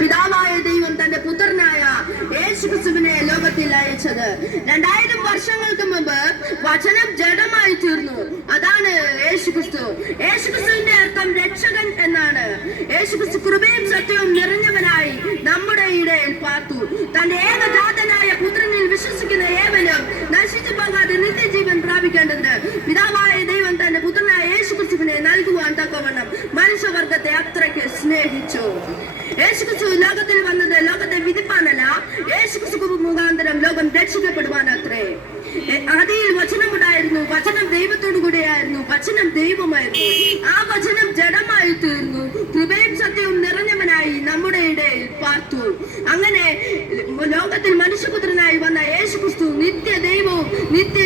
പിതാവായ ദൈവം തന്റെ പുത്രനായ യേശുക്രിസ്തുവിനെ ലോകത്തിൽ അയച്ചത്. 2000 വർഷങ്ങൾക്ക് മുമ്പ് വചനം ജഡമായി തീർന്നു. അതാണ് യേശുക്രിസ്തു. യേശുക്രിസ്തുവിന്റെ അർത്ഥം രക്ഷകൻ എന്നാണ്. യേശുക്രിസ്തു കൃപയും സത്യവും നിറഞ്ഞവനായി നമ്മുടെ ഇടയിൽ പാർത്തു. തന്റെ ഏകജാതനായ പുത്രനിൽ വിശ്വസിക്കുന്ന ഏവനും നശിച്ചു പോകാതെ നിത്യജീവൻ പ്രാപിക്കേണ്ടത് പിതാവായ ദൈവം തന്റെ പുത്രനായ യേശുക്രിസ്തുവിനെ നൽകുവാൻ തക്കവണ്ണം മനുഷ്യവർഗത്തെ അത്രയ്ക്ക് സ്നേഹിച്ചു. യേശുക്രിസ്തു ലോകത്തിൽ വന്നത് ലോകത്തെ വിധിപ്പാനല്ല, യേശുക്രിസ്തു മുഖാന്തരം ലോകം രക്ഷിക്കപ്പെടുവാനത്രേ. ആദിയിൽ വചനമുണ്ടായിരുന്നു, വചനം ദൈവത്തോടു കൂടെയായിരുന്നു, വചനം ദൈവമായിരുന്നു. ആ വചനം ജഡമായി തീർന്നു, കൃപയും സത്യവും നിറഞ്ഞവനായി നമ്മുടെ ഇടയിൽ പാർത്തു. അങ്ങനെ ലോകത്തിൽ മനുഷ്യപുത്രനായി വന്ന യേശുക്രിസ്തു നിത്യ ദൈവവും നിത്യ